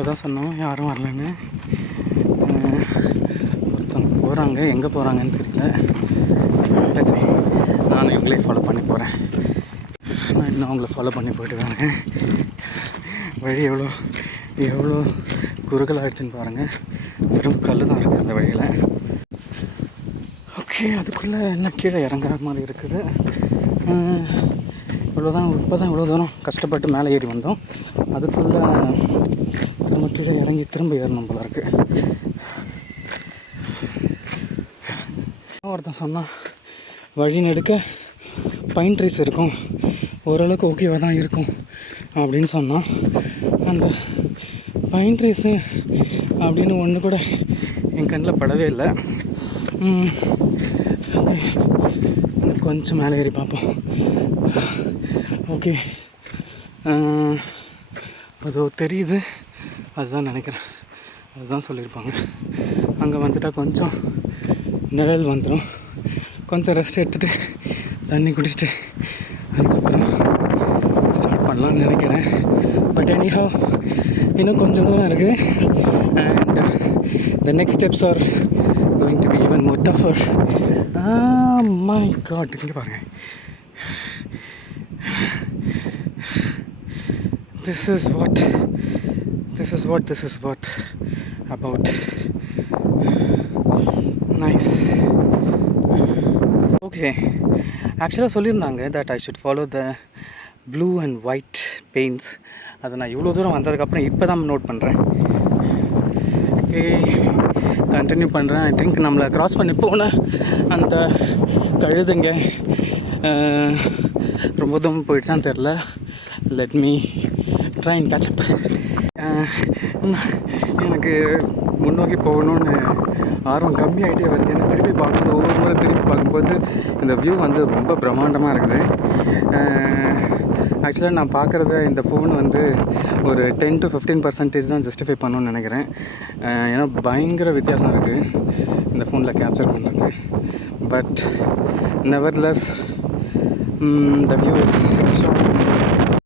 இப்போ தான் சொன்னோம் யாரும் வரலன்னு. ஒருத்தவங்க போகிறாங்க, எங்கே போகிறாங்கன்னு தெரியல. சரி, நானும் இவங்களே ஃபாலோ பண்ணி போகிறேன். நான் இன்னும் அவங்கள ஃபாலோ பண்ணி போயிட்டு தாங்க. வழி எவ்வளோ குறுகலாகிடுச்சுன்னு பாருங்கள். வெறும் கல் தான் இருக்குது அந்த வழியில். ஓகே, அதுக்குள்ளே என்ன கீழே இறங்குற மாதிரி இருக்குது. இப்போ தான் இவ்வளோ தூரம் கஷ்டப்பட்டு மேலே ஏறி வந்தோம். அதுக்குள்ளே நம்ம கீழே இறங்கி திரும்ப ஏறணும் போல இருக்குது. ஒருத்தன் சொன்னான் வழி நடுக்க பைன் ட்ரீஸ் இருக்கும், ஓரளவுக்கு ஓகேவாக தான் இருக்கும் அப்படின்னு சொன்னான். அந்த பைன் ட்ரீஸு அப்படின்னு ஒன்று கூட என் கண்ணில் படவே இல்லை. கொஞ்சம் மேலே ஏறி பார்ப்போம். ஓகே, அதோ தெரியுது, அதுதான் நினைக்கிறேன், அதுதான் சொல்லியிருப்பாங்க. அங்கே வந்துட்டால் கொஞ்சம் நிழல் வந்துடும். கொஞ்சம் ரெஸ்ட் எடுத்துகிட்டு தண்ணி குடிச்சிட்டு அதுக்கப்புறம் ஸ்டார்ட் பண்ணலான்னு நினைக்கிறேன். பட் எனிஹவ் இன்னும் கொஞ்சம் தூரம் இருக்குது. And the next steps are going to be even more tougher. My God, இங்கே பாருங்கள். This is what about. Nice. Okay, ஆக்சுவலாக சொல்லியிருந்தாங்க that I should follow the blue and white paints. அதை நான் இவ்வளோ தூரம் வந்ததுக்கப்புறம் இப்போ தான் நோட் பண்ணுறேன். ஓகே, கண்டினியூ பண்ணுறேன். ஐ திங்க் நம்மளை க்ராஸ் பண்ணி போன அந்த கழுதுங்க ரொம்ப தூரம் போயிடுச்சான்னு தெரில. Let me try and catch up. எனக்கு முன்னோக்கி போகணுன்னு ஆர்வம் கம்மியாகிட்டே வருது. எனக்கு திருப்பி பார்க்கும்போது, ஒவ்வொரு முறை திருப்பி பார்க்கும்போது இந்த வியூ வந்து ரொம்ப பிரம்மாண்டமாக இருக்குது. ஆக்சுவலாக நான் பார்க்குறத இந்த ஃபோன் வந்து ஒரு 10 to 15% தான் ஜஸ்டிஃபை பண்ணணும்னு நினைக்கிறேன். ஏன்னா பயங்கர வித்தியாசம் இருக்குது இந்த ஃபோனில் கேப்சர் பண்ணுறது. But நெவர்லெஸ் the view is extra.